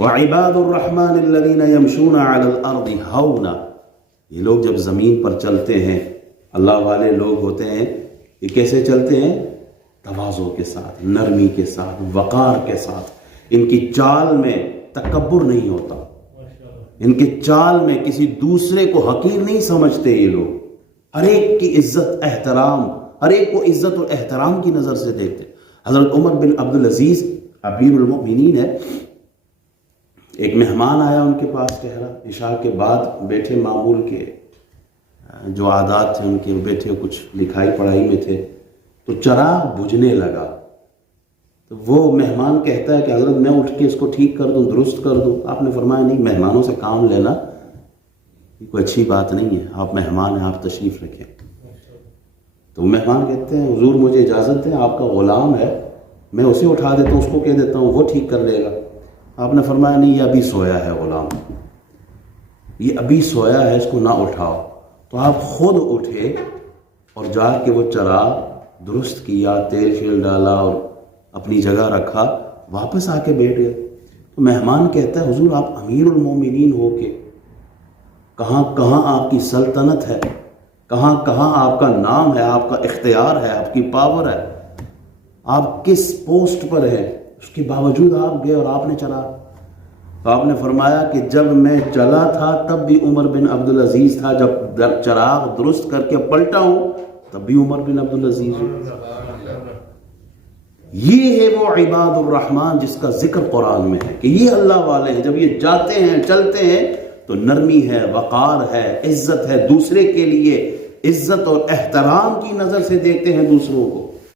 وعباد الرحمن الذین یمشون علی الارض ہونا، یہ لوگ جب زمین پر چلتے ہیں، اللہ والے لوگ ہوتے ہیں، یہ کیسے چلتے ہیں؟ تواضع کے ساتھ، نرمی کے ساتھ، وقار کے ساتھ. ان کی چال میں تکبر نہیں ہوتا، ان کے چال میں کسی دوسرے کو حقیر نہیں سمجھتے. یہ لوگ ہر ایک کی عزت احترام، ہر ایک کو عزت اور احترام کی نظر سے دیکھتے. حضرت عمر بن عبدالعزیز امیر المؤمنین ہے، ایک مہمان آیا ان کے پاس، ٹھہرا، عشاء کے بعد بیٹھے، معمول کے جو عادات تھے ان کے، بیٹھے کچھ لکھائی پڑھائی میں تھے، تو چراغ بجھنے لگا. تو وہ مہمان کہتا ہے کہ حضرت میں اٹھ کے اس کو ٹھیک کر دوں، درست کر دوں. آپ نے فرمایا نہیں، مہمانوں سے کام لینا یہ کوئی اچھی بات نہیں ہے، آپ مہمان ہیں، آپ تشریف رکھیں. تو مہمان کہتے ہیں حضور مجھے اجازت دیں، آپ کا غلام ہے، میں اسے اٹھا دیتا ہوں، اس کو کہہ دیتا ہوں، وہ ٹھیک کر لے گا. آپ نے فرمایا نہیں، یہ ابھی سویا ہے غلام، یہ ابھی سویا ہے، اس کو نہ اٹھاؤ. تو آپ خود اٹھے اور جا کے وہ چراغ درست کیا، تیل شیل ڈالا اور اپنی جگہ رکھا، واپس آ کے بیٹھ گئے. تو مہمان کہتا ہے حضور آپ امیر المومنین ہو کے کہاں کہاں آپ کی سلطنت ہے، کہاں کہاں آپ کا نام ہے، آپ کا اختیار ہے، آپ کی پاور ہے، آپ کس پوسٹ پر ہیں، اس کے باوجود آپ گئے اور آپ نے چلا. تو آپ نے فرمایا کہ جب میں چلا تھا تب بھی عمر بن عبدالعزیز تھا، جب چراغ درست کر کے پلٹا ہوں تب بھی عمر بن عبدالعزیز ہوں. یہ ہے وہ عباد الرحمن جس کا ذکر قرآن میں ہے کہ یہ اللہ والے ہیں. جب یہ جاتے ہیں چلتے ہیں تو نرمی ہے، وقار ہے، عزت ہے، دوسرے کے لیے عزت اور احترام کی نظر سے دیکھتے ہیں دوسروں کو.